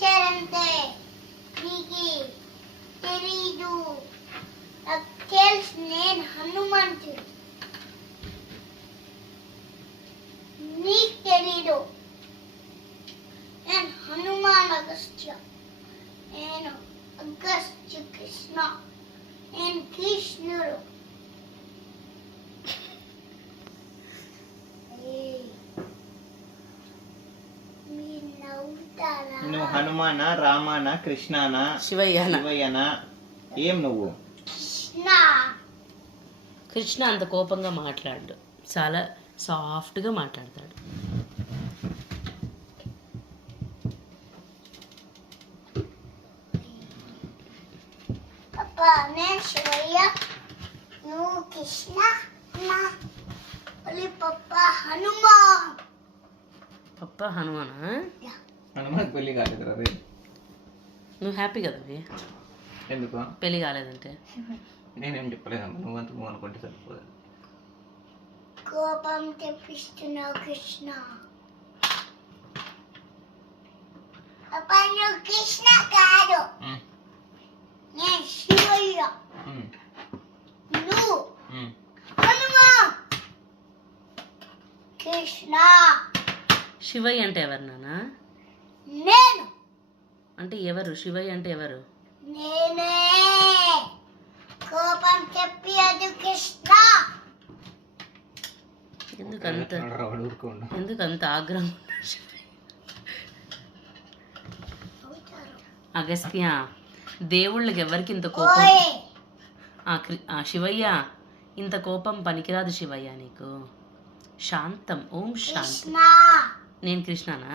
చేరంతే నీకి తెలీదు నాకు తెలుసు నేను హనుమంతుడు నీకు తెలీదు నేను హనుమాన్ అగస్త్య నేను అగస్త్య కృష్ణ నేను కృష్ణుడు నువ్వు హనుమానా రామానా కృష్ణానా శివయ్యనా ఏం నువ్వు కృష్ణ అంత కోపంగా మాట్లాడు, చాలా సాఫ్ట్గా మాట్లాడతాడు. నేను శివయ్య నువ్వు కృష్ణ పప్ప హనుమాన్. పప్ప హనుమానా? హనుమాన్ పెళ్లి కాలేదు రే. నువ్వు హ్యాపీ కదా ఎందుకు పెళ్లి కాలేదంటే? నేనేం చెప్పలేదమ్మా, నువ్వంతా నువ్వు అనుకుంటే సరిపోదు. కోపం తెప్పిస్తున్నావు కృష్ణ. పప్పా నువ్వు కృష్ణ కాదు, నేను శివయ్య నువ్వు హనుమాన్. కృష్ణ శివయ్య అంటే ఎవరు నాన్న? నేను. అంటే ఎవరు శివయ్య అంటే ఎవరు? నేనే. కోపం చెప్పి అది కృష్ణ. ఎందుకంత ఆగ్రహం? అగస్త్య, దేవుళ్ళకి ఎవరికి ఇంత కోపం? శివయ్య, ఇంత కోపం పనికిరాదు శివయ్య నీకు. శాంతం. ఓం శాంతి. నేను కృష్ణనా?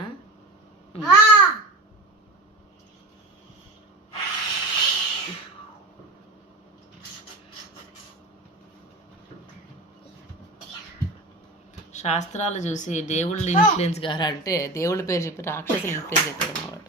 శాస్త్రాలు చూసి దేవుళ్ళు ఇన్ఫ్లుయెన్స్ గారా అంటే దేవుళ్ళ పేరు చెప్పి రాక్షసులు ఇన్ఫ్లుయెన్స్ అవుతారు అన్నమాట.